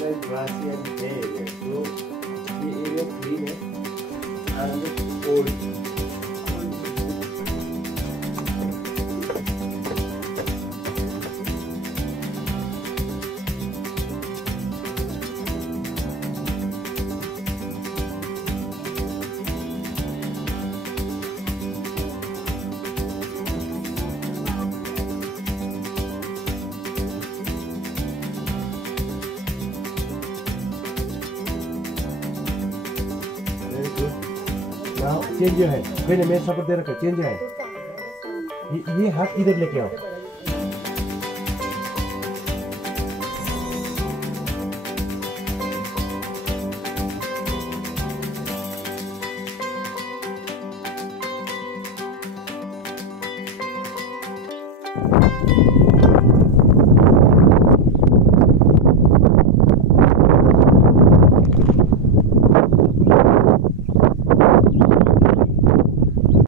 like grassy and hay area. So the area clean है and it's old. Now change your head. मैंने मेरे support दे रखा. Change your head. ये हाथ इधर लेके आओ.